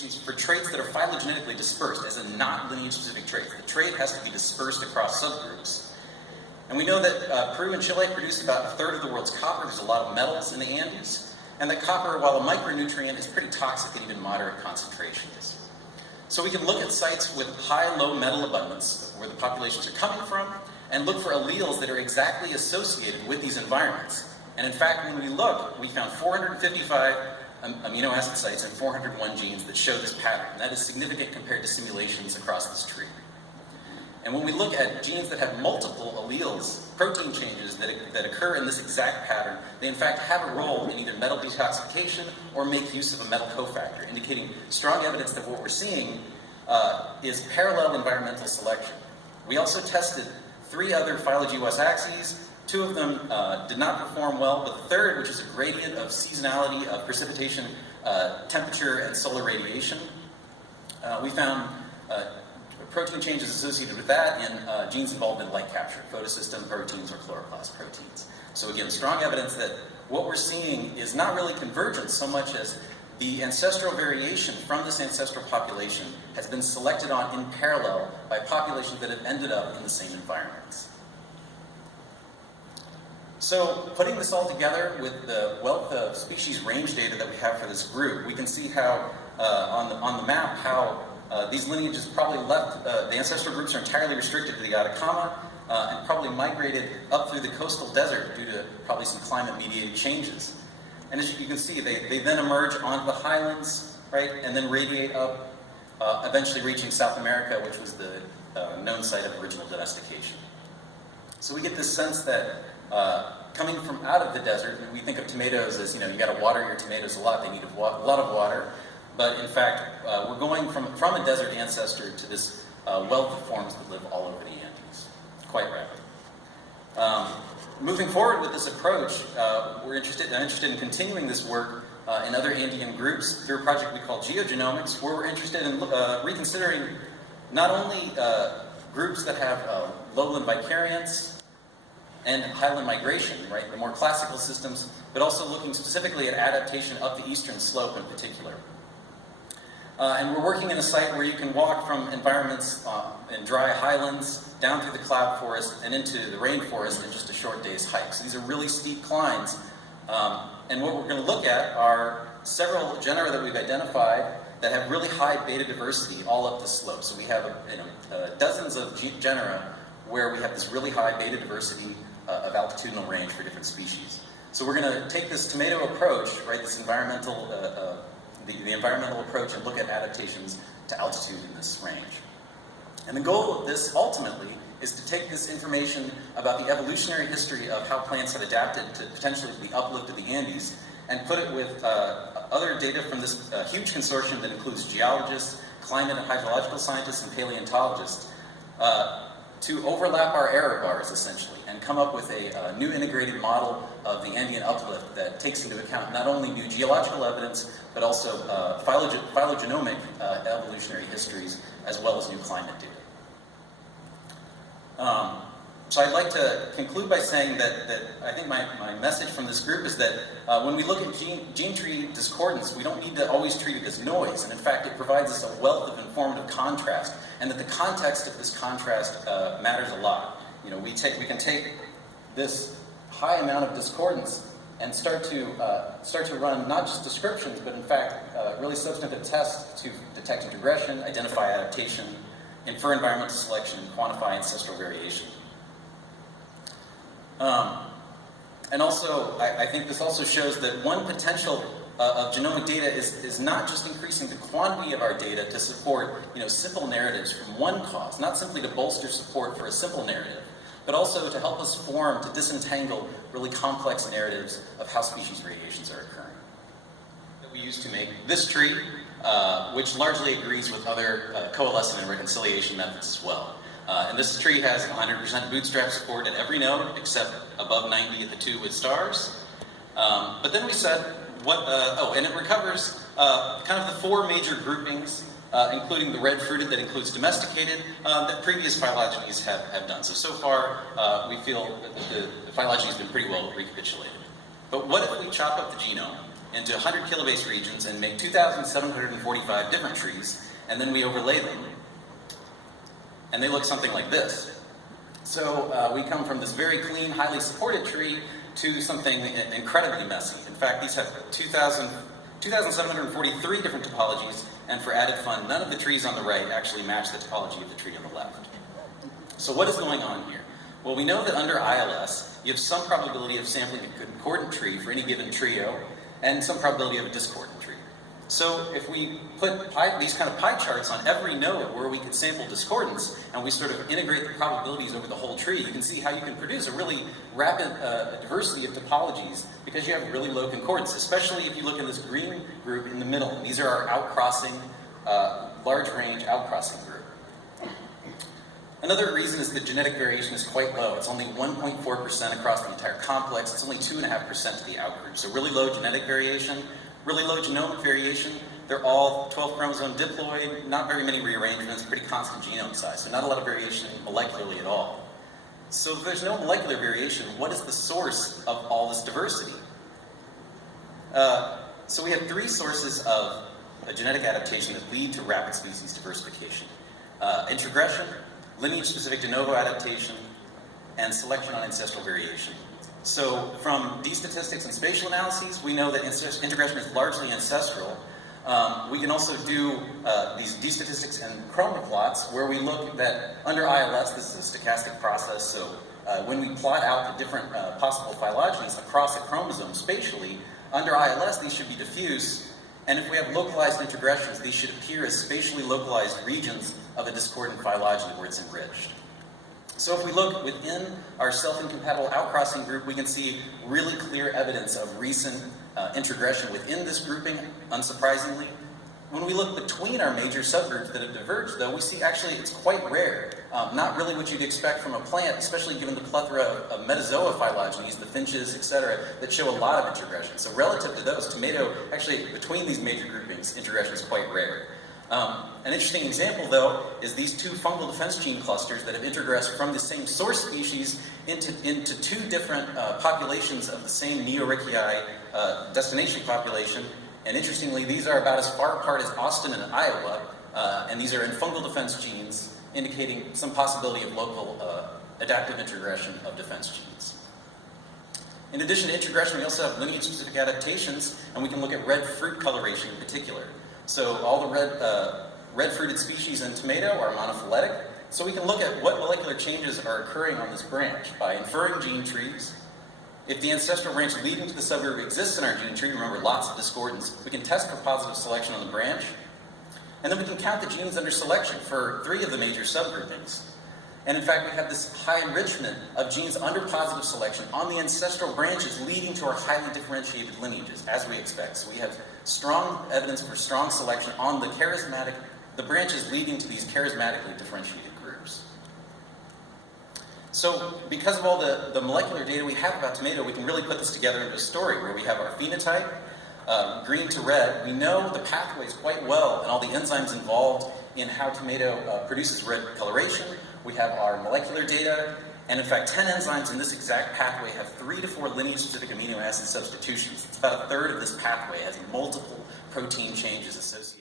specifications for traits that are phylogenetically dispersed, as in not lineage-specific traits. The trait has to be dispersed across subgroups. And we know that Peru and Chile produce about a third of the world's copper. There's a lot of metals in the Andes. And that copper, while a micronutrient, is pretty toxic at even moderate concentrations. So we can look at sites with high-low metal abundance, where the populations are coming from, and look for alleles that are exactly associated with these environments. And in fact, when we look, we found 455 amino acid sites and 401 genes that show this pattern. And that is significant compared to simulations across this tree. And when we look at genes that have multiple alleles, protein changes that occur in this exact pattern, they in fact have a role in either metal detoxification or make use of a metal cofactor, indicating strong evidence that what we're seeing is parallel environmental selection. We also tested 3 other phyloGeos axes. 2 of them did not perform well, but the third, which is a gradient of seasonality of precipitation, temperature, and solar radiation, we found protein changes associated with that in genes involved in light capture, photosystem proteins or chloroplast proteins. So again, strong evidence that what we're seeing is not really convergence so much as the ancestral variation from this ancestral population has been selected on in parallel by populations that have ended up in the same environments. So putting this all together with the wealth of species range data that we have for this group, we can see how on the map how these lineages probably left, the ancestral groups are entirely restricted to the Atacama and probably migrated up through the coastal desert due to probably some climate-mediated changes. And as you can see, they then emerge onto the highlands, right, and then radiate up, eventually reaching South America, which was the known site of original domestication. So we get this sense that coming from out of the desert, and we think of tomatoes as, you got to water your tomatoes a lot, they need a lot of water. But in fact, we're going from a desert ancestor to this wealth of forms that live all over the Andes, quite rapidly. Moving forward with this approach, I'm interested in continuing this work in other Andean groups through a project we call geogenomics, where we're interested in reconsidering not only groups that have lowland vicariance and highland migration, right, the more classical systems, but also looking specifically at adaptation up the eastern slope in particular. And we're working in a site where you can walk from environments in dry highlands down through the cloud forest and into the rainforest in just a short day's hike. So these are really steep climbs. And what we're going to look at are several genera that we've identified that have really high beta diversity all up the slope. So we have dozens of genera where we have this really high beta diversity of altitudinal range for different species. So we're going to take this tomato approach, right, this environmental the environmental approach, and look at adaptations to altitude in this range. And the goal of this, ultimately, is to take this information about the evolutionary history of how plants have adapted to potentially the uplift of the Andes, and put it with other data from this huge consortium that includes geologists, climate and hydrological scientists, and paleontologists, to overlap our error bars, essentially, and come up with a new integrated model of the Andean uplift that takes into account not only new geological evidence, but also phylogenomic evolutionary histories, as well as new climate data. So I'd like to conclude by saying that I think my message from this group is that when we look at gene tree discordance, we don't need to always treat it as noise, and in fact it provides us a wealth of informative contrast, and that the context of this contrast matters a lot. We can take this high amount of discordance and start to run not just descriptions, but in fact really substantive tests to detect integration, identify adaptation, infer environmental selection, and quantify ancestral variation. And also, I think this also shows that one potential of genomic data is not just increasing the quantity of our data to support simple narratives from one cause, not simply to bolster support for a simple narrative, but also to help us to disentangle really complex narratives of how species variations are occurring. That we use to make this tree, which largely agrees with other coalescent and reconciliation methods as well. And this tree has 100% bootstrap support at every node, except above 90 at the 2 with stars. But then we said, and it recovers kind of the 4 major groupings, including the red fruited that includes domesticated, that previous phylogenies have done. So far, we feel that the phylogeny has been pretty well recapitulated. But what if we chop up the genome into 100 kilobase regions and make 2,745 different trees, and then we overlay them, and they look something like this. So we come from this very clean, highly supported tree to something incredibly messy. In fact, these have 2,743 different topologies, and for added fun, none of the trees on the right actually match the topology of the tree on the left. So what is going on here? Well, we know that under ILS, you have some probability of sampling a concordant tree for any given trio, and some probability of a discordant tree. So if we put these kind of pie charts on every node where we could sample discordance, and we sort of integrate the probabilities over the whole tree, you can see how you can produce a really rapid diversity of topologies because you have really low concordance, especially if you look in this green group in the middle. And these are our outcrossing, large range outcrossing group. Another reason is that genetic variation is quite low. It's only 1.4% across the entire complex. It's only 2.5% to the outgroup. So really low genetic variation, really low genomic variation. They're all 12 chromosome diploid, not very many rearrangements, pretty constant genome size. So not a lot of variation molecularly at all. So if there's no molecular variation, what is the source of all this diversity? So we have three sources of a genetic adaptation that lead to rapid species diversification. Introgression, lineage-specific de novo adaptation, and selection on ancestral variation. So from these statistics and spatial analyses, we know that integration is largely ancestral. We can also do these d-statistics and chroma plots where we look that under ILS, this is a stochastic process, so when we plot out the different possible phylogenies across a chromosome spatially, under ILS these should be diffuse, and if we have localized integressions, these should appear as spatially localized regions of a discordant phylogeny where it's enriched. So if we look within our self-incompatible outcrossing group, we can see really clear evidence of recent introgression within this grouping, unsurprisingly. When we look between our major subgroups that have diverged, though, we see actually it's quite rare. Not really what you'd expect from a plant, especially given the plethora of metazoa phylogenies, the finches, etc., that show a lot of introgression. So relative to those, tomato, actually, between these major groupings, introgression is quite rare. An interesting example, though, is these two fungal defense gene clusters that have introgressed from the same source species into two different populations of the same Neotropical destination population. And interestingly, these are about as far apart as Austin and Iowa, and these are in fungal defense genes, indicating some possibility of local adaptive introgression of defense genes. In addition to introgression, we also have lineage-specific adaptations, and we can look at red fruit coloration in particular. So all the red-fruited species in tomato are monophyletic, so we can look at what molecular changes are occurring on this branch by inferring gene trees. If the ancestral branch leading to the subgroup exists in our gene tree, remember lots of discordance, we can test for positive selection on the branch, and then we can count the genes under selection for 3 of the major subgroupings. And in fact, we have this high enrichment of genes under positive selection on the ancestral branches leading to our highly differentiated lineages, as we expect. So we have strong evidence for strong selection on the branches leading to these charismatically differentiated groups. So because of all the molecular data we have about tomato, we can really put this together into a story where we have our phenotype, green to red. We know the pathways quite well and all the enzymes involved in how tomato produces red coloration. We have our molecular data, and in fact 10 enzymes in this exact pathway have 3 to 4 lineage-specific amino acid substitutions. It's about a third of this pathway has multiple protein changes associated.